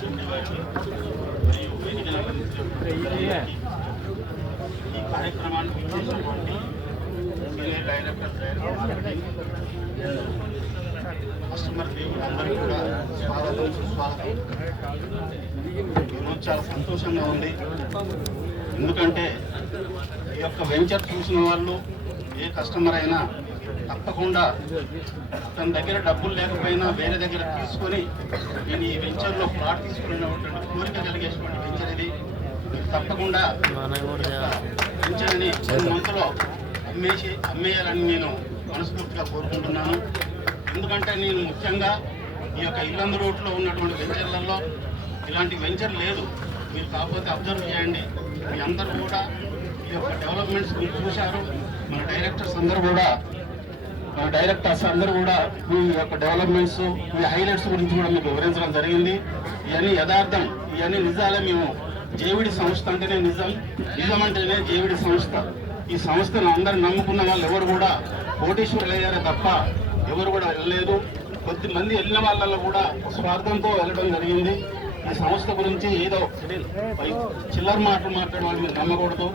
ఈ కార్యక్రమాన్ని ఇచ్చేసినటువంటి సీనియర్ డైరెక్టర్ కస్టమర్ అందరూ కూడా స్వాగతం సుస్వాగతం. ఈరోజు చాలా సంతోషంగా ఉంది. ఎందుకంటే ఈ యొక్క వెంచర్ చూసిన వాళ్ళు ఏ కస్టమర్ అయినా తప్పకుండా తన దగ్గర డబ్బులు లేకపోయినా వేరే దగ్గర తీసుకొని నేను ఈ వెంచర్లో ప్లాట్ తీసుకునేటువంటి కోరిక కలిగేటువంటి వెంచర్ ఇది. తప్పకుండా వెంచర్ని 1 మంత్లో అమ్మేయాలని నేను మనస్ఫూర్తిగా కోరుకుంటున్నాను. ఎందుకంటే నేను ముఖ్యంగా ఈ యొక్క ఇల్లందు రోడ్లో ఉన్నటువంటి వెంచర్లలో ఇలాంటి వెంచర్ లేదు. మీరు కాకపోతే అబ్జర్వ్ చేయండి. మీ అందరూ కూడా ఈ యొక్క డెవలప్మెంట్స్ మీరు చూశారు. మన డైరెక్టర్స్ అందరూ కూడా మీ యొక్క డెవలప్మెంట్స్, మీ హైలైట్స్ గురించి కూడా మీకు వివరించడం జరిగింది. ఇవన్నీ యథార్థం, ఇవన్నీ నిజాలే. మేము జేవిడి సంస్థ అంటేనే నిజం అంటేనే జేవిడి సంస్థ. ఈ సంస్థను అందరూ నమ్ముకున్న వాళ్ళు ఎవరు కూడా కోటీశ్వరులు అయ్యారే తప్ప ఎవరు కూడా వెళ్ళలేదు. కొద్దిమంది వెళ్ళిన వాళ్ళలో కూడా స్వార్థంతో వెళ్ళడం జరిగింది. ఈ సంస్థ గురించి ఏదో చిల్లర మాటలు మాట్లాడే వాళ్ళు మీరు నమ్మకూడదు.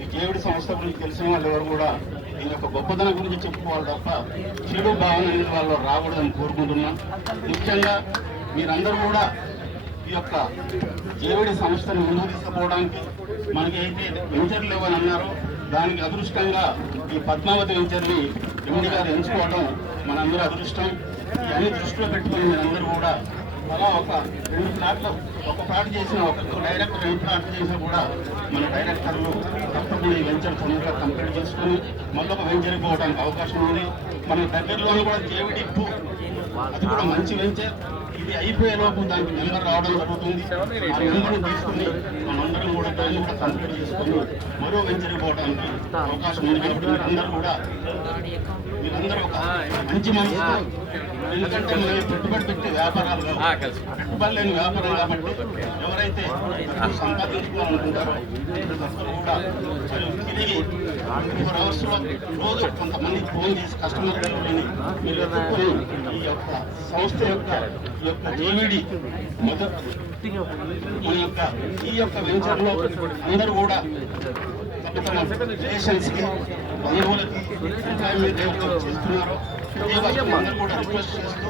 ఈ జేవిడి సంస్థ గురించి తెలిసిన వాళ్ళు ఎవరు కూడా ఈ యొక్క గొప్పతనం గురించి చెప్పుకోవాలి తప్ప చెడు భావన అనేది వాళ్ళు రాకూడదని కోరుకుంటున్నాం. ముఖ్యంగా మీరందరూ కూడా ఈ యొక్క జేవిడి సంస్థను ముందుకు తీసుకుపోవడానికి మనకి అయితే వెంచర్ లేవని అన్నారో దానికి అదృష్టంగా ఈ పద్మావతి వెంచర్ని ఎండి గారు ఎంచుకోవడం మనందరూ అదృష్టం. ఇవన్నీ దృష్టిలో పెట్టుకుని మీరందరూ కూడా అలా ఒక 2 ప్లాట్లు, ఒక ప్లాట్ చేసిన ఒక డైరెక్టర్ 2 ప్లాట్లు చేసినా కూడా మన డైరెక్టర్లు తప్పకుండా ఈ వెంచర్ తొందరగా కంప్లీట్ చేసుకుని మళ్ళీ ఒక వెంచర్ పోవడానికి అవకాశం ఉంది. మన దగ్గరలోనే కూడా జేవిడి 2 అది కూడా మంచి వెంచర్. ఇది అయిపోయే లోపు దానికి మెంబర్ రావడం జరుగుతుంది. ఆ మెంబర్ని తీసుకుని మనందరం కూడా దాన్ని కూడా కంప్లీట్ చేసుకుని మరో వెంచర్ పోవడానికి అవకాశం ఉంది. కాబట్టి మీరందరూ ఒక మంచి మనసు. ఎందుకంటే మనం పెట్టుబడి పెట్టే వ్యాపారాలు పెట్టుబడి లేని వ్యాపారం కాబట్టి ఎవరైతే సంపాదించుకోవాలనుకుంటారో కూడా తిరిగి 24 అవర్స్లో రోజు కొంతమంది ఫోన్ చేసి కస్టమర్ మీరు ఎత్తుకొని ఈ యొక్క సంస్థ యొక్క జేవిడి మన యొక్క ఈ యొక్క వెంచర్లో అందరూ కూడా తమ రిలేషన్స్కి, బంధువులకి చేస్తున్నారో అందరూ కూడా రిక్వెస్ట్ చేస్తూ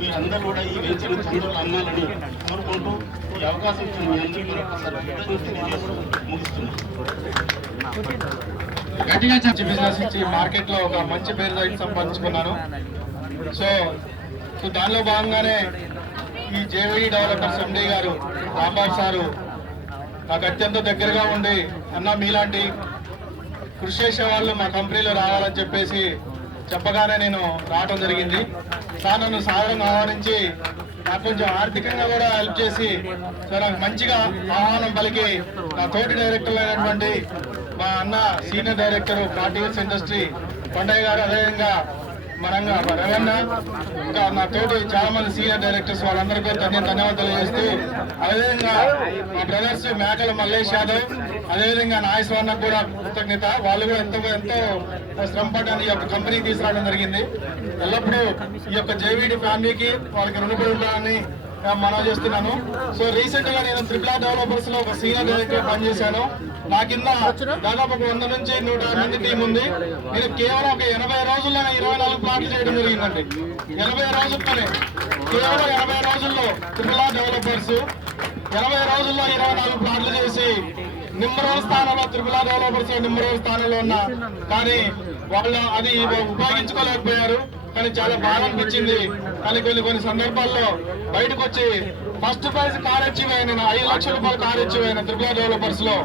మీరందరూ కూడా ఈ వెంచర్ని తొందరలో అమ్మాలని కోరుకుంటూ ఈ అవకాశం మీ అందరికీ తెలియజేస్తూ ముగిస్తున్నాను. గట్టిగా బిజినెస్ ఇచ్చి మార్కెట్లో ఒక మంచి పేరు సంపాదించుకున్నాను. సో దానిలో భాగంగానే ఈ జేవిడి డెవలపర్స్ ఎండి గారు రాంబాబు సారు నాకు అత్యంత దగ్గరగా ఉండి అన్న మీలాంటి కృషి చేసే వాళ్ళు మా కంపెనీలో రావాలని చెప్పేసి చెప్పగానే నేను రావడం జరిగింది. సార్ నన్ను సాధారణంగా ఆహ్వానించి నాకు కొంచెం ఆర్థికంగా కూడా హెల్ప్ చేసి సో నాకు మంచిగా ఆహ్వానం పలికి నా తోటి డైరెక్టర్ అయినటువంటి మా అన్న సీనియర్ డైరెక్టర్ కార్టివల్స్ ఇండస్ట్రీ కొండయ్య గారు, అదేవిధంగా మనంగా రవణ, ఇంకా నా తోటి చాలా మంది సీనియర్ డైరెక్టర్స్ వాళ్ళందరికీ ధన్యవాదాలు తెలియజేస్తూ, అదేవిధంగా మా బ్రదర్స్ మేకల మల్లేష్ యాదవ్, అదేవిధంగా నాగేశ్వరన్నకు కూడా కృతజ్ఞత. వాళ్ళు కూడా ఎంతో శ్రమపడ్డాన్ని ఈ యొక్క కంపెనీకి తీసుకురావడం జరిగింది. ఎల్లప్పుడూ ఈ యొక్క జేవిడి ఫ్యామిలీకి వాళ్ళకి రుణపడి ఉండాలని మనం చేస్తున్నాను. సో రీసెంట్ గా నేను త్రిపుల డెవలపర్స్ లో ఒక సీనియర్ డైరెక్టర్ పనిచేశాను. నా కింద దాదాపు 100 నుంచి 100 మంది టీం ఉంది. నేను కేవలం ఒక 80 రోజుల్లో 24 ప్లాట్లు చేయడం జరిగిందండి. 80 రోజుల్లోనే, కేవలం 80 రోజుల్లో త్రిపుల డెవలపర్స్ 80 రోజుల్లో 24 ప్లాట్లు చేసి నెంబర్ 1 స్థానంలో త్రిపుల డెవలపర్స్ నెంబర్ 1 స్థానంలో ఉన్నా. కానీ వాళ్ళు అది ఉపయోగించుకోలేకపోయారు. కానీ చాలా బాగా అనిపించింది. కానీ కొన్ని సందర్భాల్లో బయటకు వచ్చి ఫస్ట్ ప్రైజ్ కార్ అచీవ్ అయిన 5 లక్షల రూపాయలు కార్ అచీవ్ అయిన త్రిపుల డెవలపర్స్ లో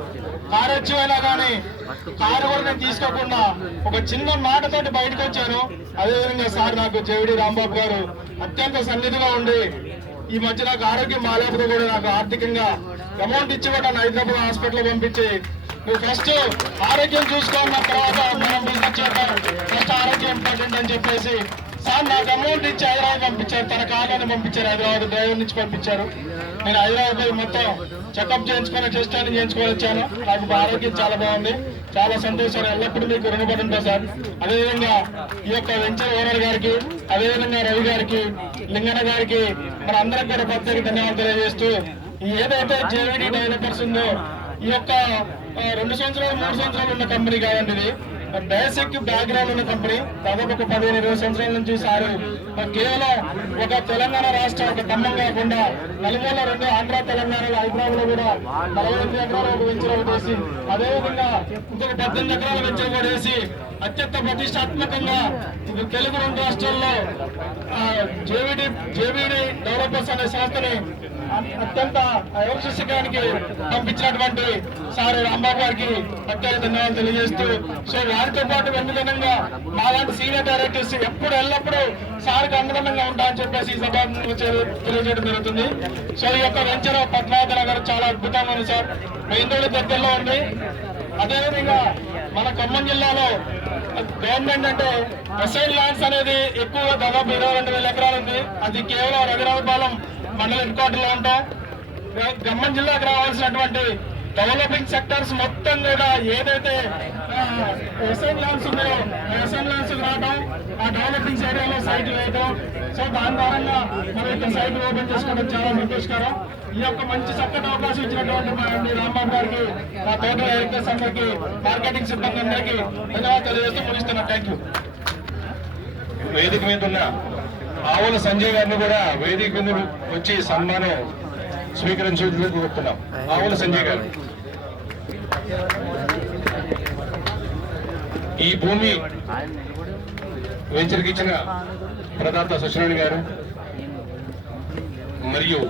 కార్ అచీవ్ అయినా కానీ కారు కూడా నేను తీసుకోకుండా ఒక చిన్న మాటతోటి బయటకు వచ్చాను. అదేవిధంగా సార్ నాకు జేవిడి రాంబాబు గారు అత్యంత సన్నిధిగా ఉండి ఈ మధ్య నాకు ఆరోగ్యం బాగాలేకపోతే కూడా నాకు ఆర్థికంగా అమౌంట్ ఇచ్చి కూడా హైదరాబాద్ హాస్పిటల్ పంపించి నువ్వు ఫస్ట్ ఆరోగ్యం చూసుకున్న తర్వాత మనం బిజినెస్ చేద్దాం, ఫస్ట్ ఆరోగ్యం ఇంపార్టెంట్ అని చెప్పేసి సార్ నాకు అమౌంట్ ఇచ్చి హైదరాబాద్ పంపించారు. తన కార్యాన్ని పంపించారు, హైదరాబాద్ డ్రైవర్ నుంచి పంపించారు. నేను హైదరాబాద్ మొత్తం చెకప్ చేయించుకొని టెస్ట్ అని చేయించుకొని వచ్చాను. నాకు ఆరోగ్యం చాలా బాగుంది, చాలా సంతోషం. ఎల్లప్పుడూ మీకు రుణపడి ఉంటా సార్. అదేవిధంగా ఈ యొక్క వెంచర్ ఓనర్ గారికి, అదేవిధంగా రవి గారికి, లింగన్న గారికి మన అందరికి కూడా ప్రత్యేక ధన్యవాదాలు తెలియజేస్తూ ఏదైతే జేవిడి డెవలపర్స్ ఉందో ఈ యొక్క 2 సంవత్సరాలు 3 సంవత్సరాలు ఉన్న కంపెనీ కాదండి ఇది. బేసిక్ బ్యాక్గ్రౌండ్ ఉన్న కంపెనీ. దాదాపు ఒక 15-20 సంవత్సరాల నుంచి సారు కేవలం ఒక తెలంగాణ రాష్ట్రం, ఒక ఖమ్మం కాకుండా నలుమూల 2 ఆంధ్ర తెలంగాణలో హైదరాబాద్ లో కూడా 48 ఎకరాలు ఒక వెంచర్ ఒకటి వేసి, అదేవిధంగా ఇంకొక 18 ఎకరాల వెంచర్ కూడా వేసి అత్యంత ప్రతిష్టాత్మకంగా తెలుగు 2 రాష్ట్రాల్లో జేవిడి డెవలపర్స్ అనే సంస్థని అత్యంత యశస్సుగానికి పంపించినటువంటి సార్ రాంబాబు గారికి ప్రత్యేక ధన్యవాదాలు తెలియజేస్తూ, సో వారితో పాటు వెన్నుదనంగా మాలాంటి సీనియర్ డైరెక్టర్స్ ఎప్పుడు ఎల్లప్పుడూ సార్కి అనుగుణంగా ఉంటామని చెప్పేసి ఈ సభ తెలియజేయడం జరుగుతుంది. సో ఈ యొక్క వెంచర్ పద్మావతి నగర్ చాలా అద్భుతంగా ఉంది సార్. వేందోళి దగ్గరలో ఉంది. అదేవిధంగా మన ఖమ్మం జిల్లాలో గవర్నమెంట్ అంటే ఎస్ఐన్ ల్యాండ్స్ అనేది ఎక్కువగా దాదాపు 22,000 ఎకరాలు ఉంది. అది కేవలం రఘురావుపాలెం మండల హెడ్ క్వార్టర్ లో ఉంటాం. ఖమ్మం జిల్లాకు రావాల్సినటువంటి డెవలపింగ్ సెక్టర్స్ మొత్తం కూడా ఏదైతే ఎస్ఐన్ ల్యాండ్స్ ఉన్నాయో ఎస్ఐన్ ల్యాండ్స్ రావడం, ఆ డెవలపింగ్ ఏరియాలో సైట్ వేయడం, సో దాని ద్వారా మనం ఇక్కడ సైట్ ఓపెన్ చేసుకోవడం చాలా సంతోషకరం. ఈ యొక్క మంచి చక్కటి అవకాశం ఇచ్చినటువంటి రాంబాబు గారికి, మా తోట డైరెక్టర్స్ అందరికీ, మార్కెటింగ్ సిబ్బంది అందరికీ ధన్యవాదాలు తెలియజేస్తూ ముగిస్తున్నా. Thank you. వేదిక మీద ఉన్న ఆవుల సంజయ్ గారిని కూడా వేదిక మీద వచ్చి సన్మానం స్వీకరించేందుకు కోరుతున్నాం. ఆవుల సంజయ్ గారు. ఈ భూమి వెంచర్కి ఇచ్చిన ప్రదాత సత్యనారాయణ గారు మరియు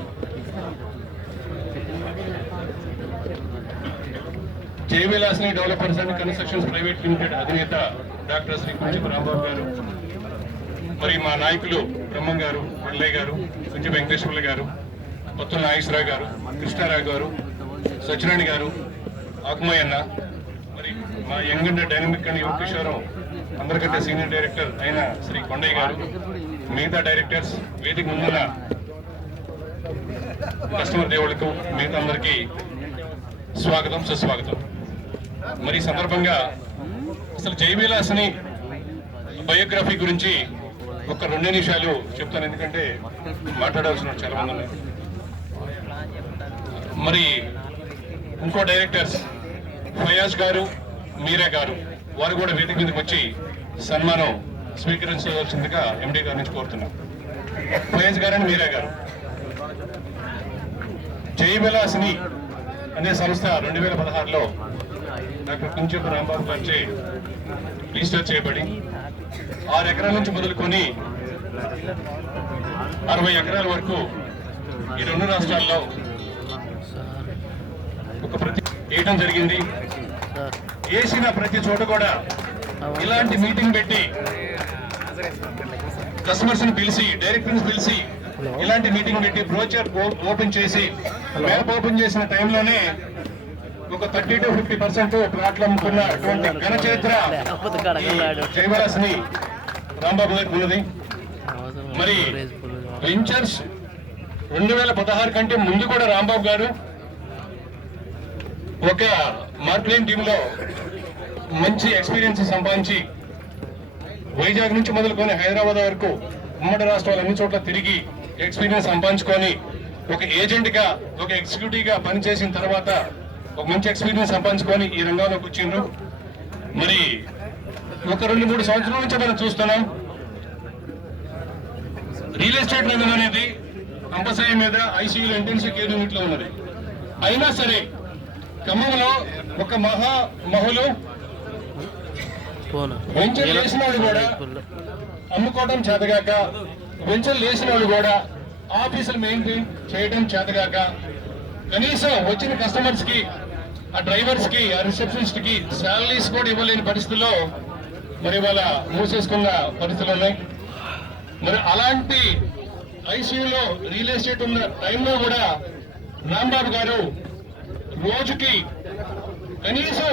J Vilasini developers and constructions private limited అధినేత డాక్టర్ శ్రీ కుంచెపు రాంబాబు గారు, మరి మా నాయకులు బ్రహ్మం గారు, వడ్లయ్య గారు, కుంచె వెంకటేశ్వర్లు గారు, పొత్తుల నాగేశ్వరరావు గారు, కృష్ణారావు గారు, సత్యనారాయణ గారు, ఆకుమయ్య అన్న, మరి మా యంగ్ అండ్ డైనమిక్ అండ్ యువ కిషోరం అందరికంటే సీనియర్ డైరెక్టర్ అయిన శ్రీ కొండయ్య గారు, మిగతా డైరెక్టర్స్, వేదిక ముందున్న కస్టమర్ దేవుళ్లకు మిగతా అందరికీ స్వాగతం, సుస్వాగతం. మరి ఈ సందర్భంగా అసలు జయవిలాసిని బయోగ్రఫీ గురించి ఒక 2 నిమిషాలు చెప్తాను, ఎందుకంటే మాట్లాడాల్సిన చాలా మంది ఉన్నారు. మరి ఇంకో డైరెక్టర్స్ ఫయాజ్ గారు, మీరా గారు, వారు కూడా వేదిక మీదకి వచ్చి సన్మానం స్వీకరించవలసిందిగా ఎండి గారి నుంచి కోరుతున్నాం. ఫయాజ్ గారు అండ్ మీరా గారు. జయవిలాసిని అనే సంస్థ 2016లో డాక్టర్ కుంచెపు రాంబాబు గారిచే రిజిస్టర్ చేయబడి 6 ఎకరాల నుంచి మొదలుకొని 60 ఎకరాల వరకు ఈ 2 రాష్ట్రాల్లో ఒక ప్రతి వేయటం జరిగింది. వేసిన ప్రతి చోట కూడా ఇలాంటి మీటింగ్ పెట్టి కస్టమర్స్ ని పిలిచి, డైరెక్టర్స్ పిలిచి ఇలాంటి మీటింగ్ పెట్టి బ్రోచర్ ఓపెన్ చేసి మ్యాప్ ఓపెన్ చేసిన టైంలోనే ఒక 30 to 50% ప్లాట్లు అమ్ముకున్నటువంటి ఘన చరిత్ర జయవిలాసిని రాంబాబు గారికి ఉన్నది. మరి వెంచర్స్ 2016 కంటే ముందు కూడా రాంబాబు గారు ఒక మార్కెటింగ్ టీంలో మంచి ఎక్స్పీరియన్స్ సంపాదించి వైజాగ్ నుంచి మొదలుకొని హైదరాబాద్ వరకు ఉమ్మడి రాష్ట్రాలు అన్ని చోట్ల తిరిగి ఎక్స్పీరియన్స్ సంపాదించుకొని ఒక ఏజెంట్ గా, ఒక ఎగ్జిక్యూటివ్ గా పనిచేసిన తర్వాత ఒక మంచి ఎక్స్పీరియన్స్ సంపాదించుకొని ఈ రంగంలోకి వచ్చిండ్రు. మరి ఒక 2-3 సంవత్సరాల నుంచి మనం చూస్తున్నాం రియల్ ఎస్టేట్ రంగం అనేది అంపసాయి మీద ఐసీయూలో ఇంటెన్సివ్ కేర్ యూనిట్ లో ఉన్నది. అయినా సరే ఖమ్మంలో ఒక మహులు వెంచర్ వేసిన వాళ్ళు కూడా అమ్ముకోవడం చేతగాక, వెంచర్ వేసిన వాళ్ళు కూడా ఆఫీసులు మెయింటైన్ చేయడం చేతగాక, కనీసం వచ్చిన కస్టమర్స్ కి, ఆ డ్రైవర్స్ కి, ఆ రిసెప్షనిస్ట్ కి శాలరీస్ కూడా ఇవ్వలేని పరిస్థితుల్లో మరి వాళ్ళ మూసేసుకున్న పరిస్థితులు ఉన్నాయి. మరి అలాంటి ఐసీయూలో రియల్ ఎస్టేట్ ఉన్న టైంలో కూడా రాంబాబు గారు రోజుకి కనీసం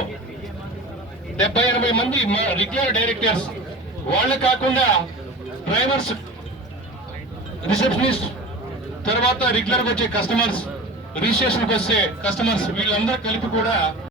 70-80 మంది మా రెగ్యులర్ డైరెక్టర్స్, వాళ్ళే కాకుండా డ్రైవర్స్, రిసెప్షనిస్ట్, తర్వాత రెగ్యులర్ గా వచ్చే కస్టమర్స్, రిజిస్ట్రేషన్కి వచ్చే కస్టమర్స్, వీళ్ళందరూ కలిపి కూడా